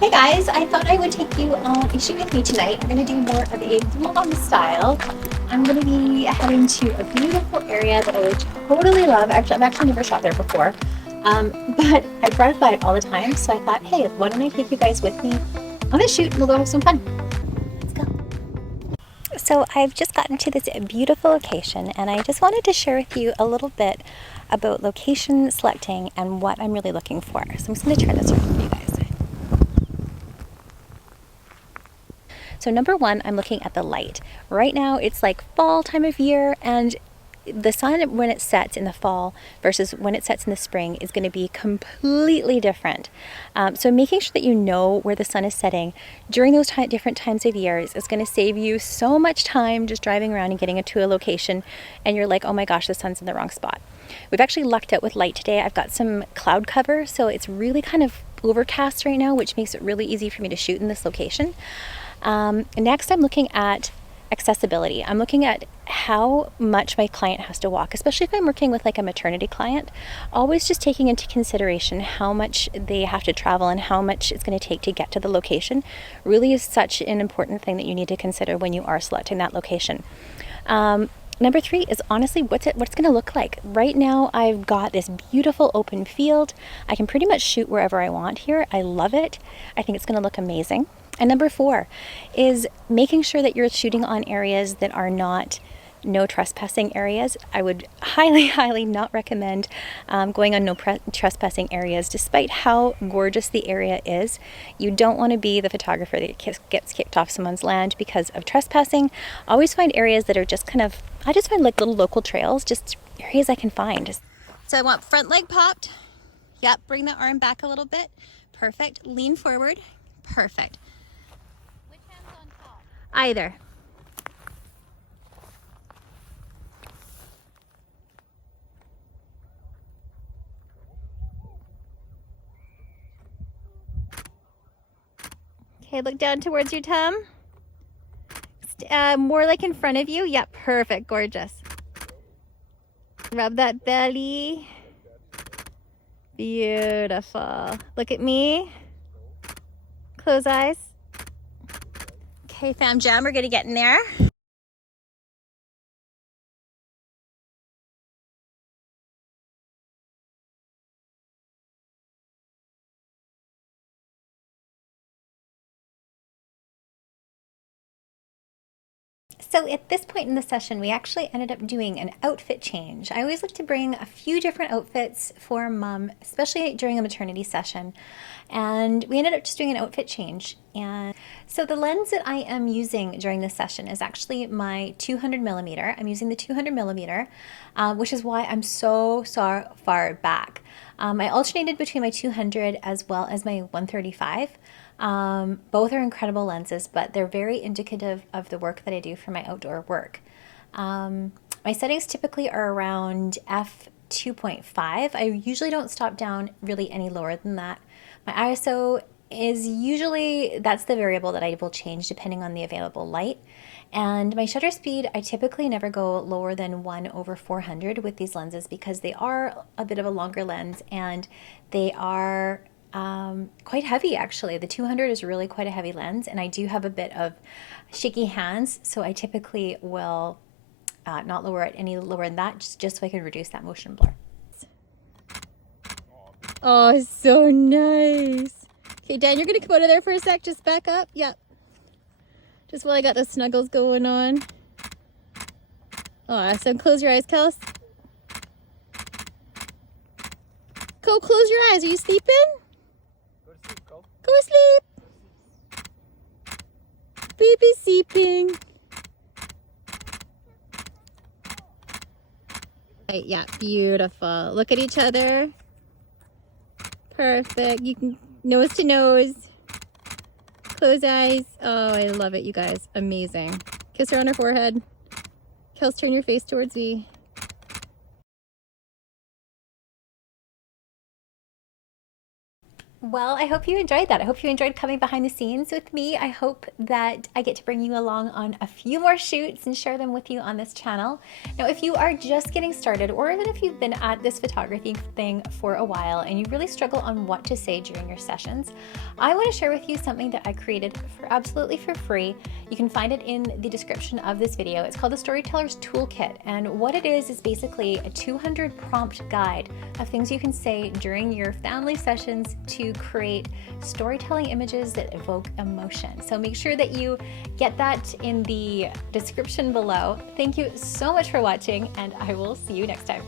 Hey guys, I thought I would take you on a shoot with me tonight. I'm going to do more of a vlog style. I'm going to be heading to a beautiful area that I would totally love. Actually, I've actually never shot there before, but I drive by it all the time. So I thought, hey, why don't I take you guys with me on this shoot and we'll go have some fun. Let's go. So I've just gotten to this beautiful location and I just wanted to share with you a little bit about location selecting and what I'm really looking for. So I'm just going to turn this around for you guys. So number one, I'm looking at the light. Right now it's like fall time of year, and the sun when it sets in the fall versus when it sets in the spring is going to be completely different. So making sure that you know where the sun is setting during those different times of years is going to save you so much time just driving around and getting into a location and you're like, oh my gosh, the sun's in the wrong spot. We've actually lucked out with light today. I've got some cloud cover, so it's really kind of overcast right now, which makes it really easy for me to shoot in this location. Next, I'm looking at accessibility. I'm looking at how much my client has to walk, especially if I'm working with like a maternity client, always just taking into consideration how much they have to travel and how much it's going to take to get to the location really is such an important thing that you need to consider when you are selecting that location. Number three is honestly what's going to look like. Right now I've got this beautiful open field. I can pretty much shoot wherever I want here. I love it. I think it's going to look amazing. And number four is making sure that you're shooting on areas that are not no trespassing areas. I would highly not recommend going on no trespassing areas, despite how gorgeous the area is. You don't want to be the photographer that gets kicked off someone's land because of trespassing. Always find areas that are just kind of, I just find like little local trails, just areas I can find. So I want front leg popped. Yep, bring the arm back a little bit. Perfect. Lean forward. Perfect. Which hand's on top? Either. Okay, look down towards your tum. More like in front of you. Yep, perfect, gorgeous. Rub that belly. Beautiful. Look at me. Close eyes. Okay, fam jam, we're gonna get in there. So at this point in the session, we actually ended up doing an outfit change. I always like to bring a few different outfits for mom, especially during a maternity session. And we ended up just doing an outfit change. And so the lens that I am using during this session is actually my 200 millimeter. I'm using the 200 millimeter, which is why I'm so far back. I alternated between my 200 as well as my 135. Both are incredible lenses, but they're very indicative of the work that I do for my outdoor work. My settings typically are around f2.5. I usually don't stop down really any lower than that. My ISO is usually, that's the variable that I will change depending on the available light. And my shutter speed, I typically never go lower than 1/400 with these lenses because they are a bit of a longer lens and they are quite heavy actually. The 200 is really quite a heavy lens and I do have a bit of shaky hands, so I typically will not lower it any lower than that just so I can reduce that motion blur. Oh, so nice. Okay, Dan, you're gonna come out of there for a sec. Just back up. Yep. Just while I got the snuggles going on. Awesome. Close your eyes, Kels. Go, close your eyes. Are you sleeping? Go to sleep, Cole. Go sleep. Baby sleeping. Right, yeah, beautiful. Look at each other. Perfect. You can nose to nose. Close eyes. Oh, I love it, you guys. Amazing. Kiss her on her forehead. Kels, turn your face towards me. Well, I hope you enjoyed that. I hope you enjoyed coming behind the scenes with me. I hope that I get to bring you along on a few more shoots and share them with you on this channel. Now, if you are just getting started, or even if you've been at this photography thing for a while and you really struggle on what to say during your sessions, I want to share with you something that I created for absolutely for free. You can find it in the description of this video. It's called the Storyteller's Toolkit, and what it is basically a 200 prompt guide of things you can say during your family sessions to create storytelling images that evoke emotion. So make sure that you get that in the description below. Thank you so much for watching, and I will see you next time.